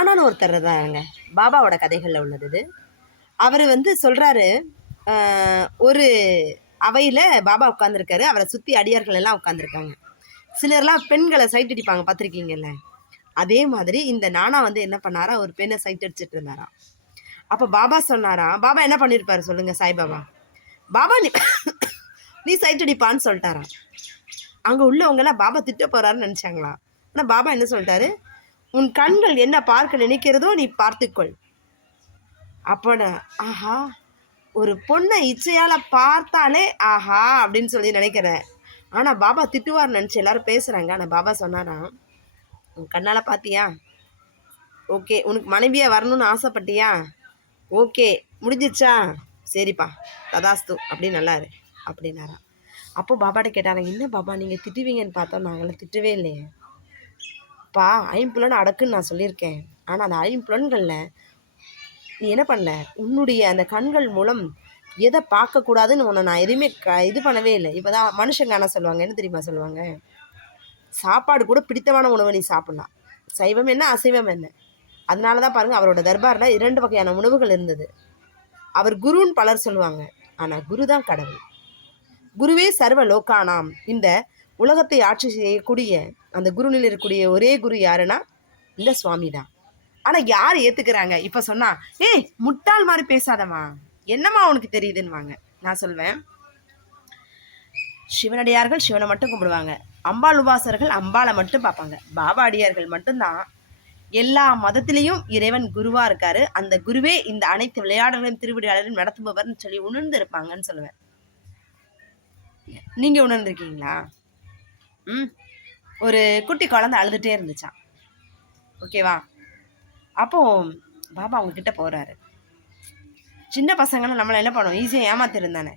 நானான்னு ஒருத்தர் தாங்க பாபாவோட கதைகளில் உள்ளது இது. அவர் சொல்கிறாரு, ஒரு அவையில் பாபா உட்காந்துருக்காரு, அவரை சுற்றி அடியார்கள் எல்லாம் உட்காந்துருக்காங்க. சிலர்லாம் பெண்களை சைட் அடிப்பாங்க, பார்த்துருக்கீங்கல்ல. அதே மாதிரி இந்த நானா என்ன பண்ணாரா, ஒரு பெண்ணை சைட் அடிச்சுட்டு இருந்தாராம். அப்போ பாபா சொன்னாராம், பாபா என்ன பண்ணியிருப்பாரு சொல்லுங்கள், சாய்பாபா, பாபா நீ சைட் அடிப்பான்னு சொல்லிட்டாராம். அங்கே உள்ளவங்கெல்லாம் பாபா திட்ட போகிறாருன்னு நினச்சாங்களா. ஆனால் பாபா என்ன சொல்லிட்டாரு, உன் கண்கள் என்ன பார்க்க நினைக்கிறதோ நீ பார்த்துக்கொள். அப்போ ஆஹா, ஒரு பொண்ணை இச்சையால் பார்த்தாலே ஆஹா அப்படின்னு சொல்லி நினைக்கிறேன். ஆனால் பாபா திட்டுவார்னு நினச்சி எல்லாரும் பேசுகிறாங்க. ஆனால் பாபா சொன்னாராம், உன் கண்ணால் பார்த்தியா, ஓகே. உனக்கு மனைவியாக வரணும்னு ஆசைப்பட்டியா, ஓகே, முடிஞ்சிச்சா, சரிப்பா, ததாஸ்து, அப்படி நல்லாரு அப்படின்னாராம். அப்போ பாபாட்ட கேட்டாங்க, என்ன பாபா நீங்கள் திட்டுவீங்கன்னு பார்த்தோம், நாங்களாம் திட்டவே இல்லையே பா, ஐம்புலன் அடக்குன்னு நான் சொல்லியிருக்கேன். ஆனால் அந்த ஐம்புலன்களில் நீ என்ன பண்ணல, உன்னுடைய அந்த கண்கள் மூலம் எதை பார்க்கக்கூடாதுன்னு உன்னை நான் எதுவுமே இது பண்ணவே இல்லை. இப்போ தான் மனுஷங்க என்ன சொல்லுவாங்க, என்ன தெரியுமா சொல்லுவாங்க, சாப்பாடு கூட பிடித்தமான உணவை நீ சாப்பிட்லாம், சைவம் என்ன அசைவம் என்ன. அதனால தான் பாருங்கள், அவரோட தர்பாரில் 2 வகையான உணவுகள் இருந்தது. அவர் குருன்னு பலர் சொல்லுவாங்க, ஆனால் குரு தான் கடவுள். குருவே சர்வ லோக்கானாம். இந்த உலகத்தை ஆட்சி செய்யக்கூடிய அந்த குருநிலை இருக்கக்கூடிய ஒரே குரு யாருன்னா இந்த சுவாமி தான். ஆனால் யார் ஏற்றுக்கிறாங்க? இப்போ சொன்னா, ஏய் முட்டாள் மாதிரி பேசாதம்மா, என்னம்மா உனக்கு தெரியுதுன்னு நான் சொல்வேன், சிவனடியார்கள் சிவனை மட்டும் கும்பிடுவாங்க, அம்பாள் உபாசர்கள் அம்பாளை மட்டும் பார்ப்பாங்க, பாபா அடியார்கள் மட்டும்தான் எல்லா மதத்திலையும் இறைவன் குருவாக இருக்காரு, அந்த குருவே இந்த அனைத்து விளையாடல்களையும் திருவிளையாடலையும் நடத்துபவர்னு சொல்லி உணர்ந்து இருப்பாங்கன்னு சொல்லுவேன். நீங்கள் உணர்ந்துருக்கீங்களா? ஒரு குட்டி குழந்தை அழுதுகிட்டே இருந்துச்சான், ஓகேவா. அப்போது பாபா அவங்கக்கிட்ட போகிறாரு. சின்ன பசங்கன்னா நம்மளை என்ன பண்ணுவோம், ஈஸியாக ஏமாத்திருந்தானே.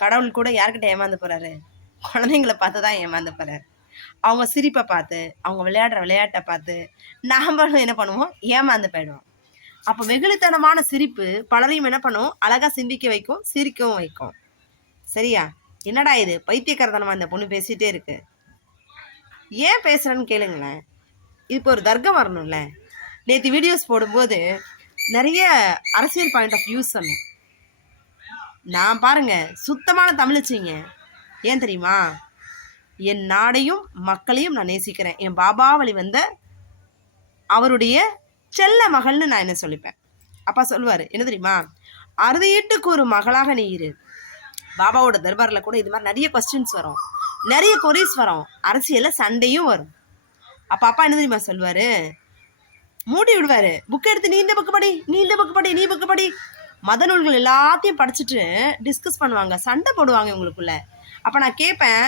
கடவுள் கூட யார்கிட்ட ஏமாந்து போகிறாரு, குழந்தைங்களை பார்த்து தான் ஏமாந்து போகிறாரு. அவங்க சிரிப்பை பார்த்து, அவங்க விளையாடுற விளையாட்டை பார்த்து நாமளும் என்ன பண்ணுவோம், ஏமாந்து போயிடுவோம். அப்போ வெகுளித்தனமான சிரிப்பு பலரையும் என்ன பண்ணுவோம், அழகாக சிந்திக்க வைக்கும், சிரிக்கவும் வைக்கும். சரியா? என்னடா இது பைத்தியக்காரத்தனமாக இந்த பொண்ணு பேசிகிட்டே இருக்கு, ஏன் பேசுகிறேன்னு கேளுங்களேன். இப்போ ஒரு தர்க்கம் வரணும்ல. நேற்று வீடியோஸ் போடும்போது நிறைய அரசியல் பாயிண்ட் ஆஃப் வியூஸ் சொன்னேன். நான் பாருங்கள் சுத்தமான தமிழிச்சிங்க. ஏன் தெரியுமா, என் நாடையும் மக்களையும் நான் நேசிக்கிறேன். என் பாபா வழி வந்த அவருடைய செல்ல மகள்னு நான் என்ன சொல்லிப்பேன். அப்பா சொல்லுவார், என்ன தெரியுமா, அறுதியிட்டுக்கு ஒரு மகளாக நீ இரு. பாபாவோட தர்பாரில் கூட இது மாதிரி நிறைய கொஸ்டின்ஸ் வரும், நிறைய கொரிஸ் வரும், அரசியலில் சண்டையும் வரும். அப்போ அப்பா என்ன தெரியுமா சொல்லுவார், மூடி விடுவார், புக் எடுத்து நீ இந்த புக்கு படி, நீ இந்த புக்கு படி, நீ புக்கு படி, மத நூல்கள் எல்லாத்தையும் படிச்சுட்டு டிஸ்கஸ் பண்ணுவாங்க, சண்டை போடுவாங்க இவங்களுக்குள்ள. அப்போ நான் கேட்பேன்,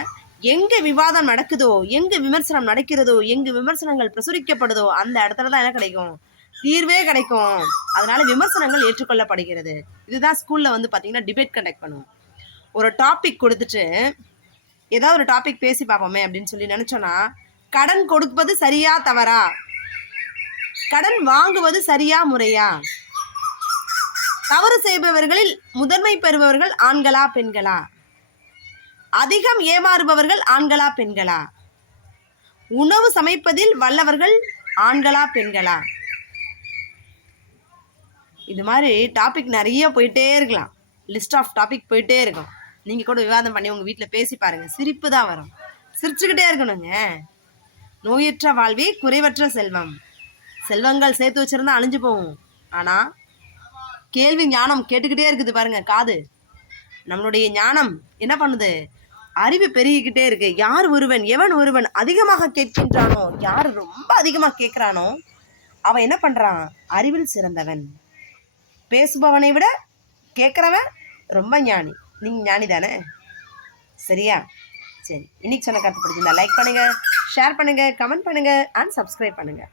எங்கே விவாதம் நடக்குதோ, எங்கே விமர்சனம் நடக்கிறதோ, எங்கே விமர்சனங்கள் பிரசுரிக்கப்படுதோ அந்த இடத்துல தான் என்ன கிடைக்கும், தீர்வே கிடைக்கும். அதனால விமர்சனங்கள் ஏற்றுக்கொள்ளப்படுகிறது. இதுதான் ஸ்கூலில் பார்த்தீங்கன்னா டிபேட் கண்டக்ட் பண்ணுவோம். ஒரு டாபிக் கொடுத்துட்டு ஏதாவது ஒரு டாபிக் பேசி பார்ப்போமே அப்படின்னு சொல்லி நினச்சோன்னா, கடன் கொடுப்பது சரியா தவறா, கடன் வாங்குவது சரியா முறையா, தவறு செய்பவர்களில் முதன்மை பெறுபவர்கள் ஆண்களா பெண்களா, அதிகம் ஏமாறுபவர்கள் ஆண்களா பெண்களா, உணவு சமைப்பதில் வல்லவர்கள் ஆண்களா பெண்களா, இது மாதிரி டாபிக் நிறைய போயிட்டே இருக்கலாம், லிஸ்ட் ஆஃப் டாபிக் போயிட்டே இருக்கும். நீங்கள் கூட விவாதம் பண்ணி உங்கள் வீட்டில் பேசி பாருங்கள், சிரிப்பு தான் வரும், சிரிச்சுக்கிட்டே இருக்கணுங்க. நோயற்ற வாழ்வே குறைவற்ற செல்வம். செல்வங்கள் சேர்த்து வச்சுருந்தா அழிஞ்சு போகும், ஆனால் கேள்வி ஞானம் கேட்டுக்கிட்டே இருக்குது பாருங்கள் காது. நம்மளுடைய ஞானம் என்ன பண்ணுது, அறிவு பெருகிக்கிட்டே இருக்கு. யார் ஒருவன் எவன் ஒருவன் அதிகமாக கேட்கின்றானோ, யார் ரொம்ப அதிகமாக கேட்குறானோ அவன் என்ன பண்ணுறான், அறிவில் சிறந்தவன். பேசுபவனை விட கேட்குறவன் ரொம்ப ஞானி. நீங்கள் ஞானி தானே? சரியா? சரி, இன்னைக்கு சொன்ன கருத்து பிடிச்சிருந்தா லைக் பண்ணுங்கள், ஷேர் பண்ணுங்கள், கமெண்ட் பண்ணுங்கள் அண்ட் சப்ஸ்கிரைப் பண்ணுங்கள்.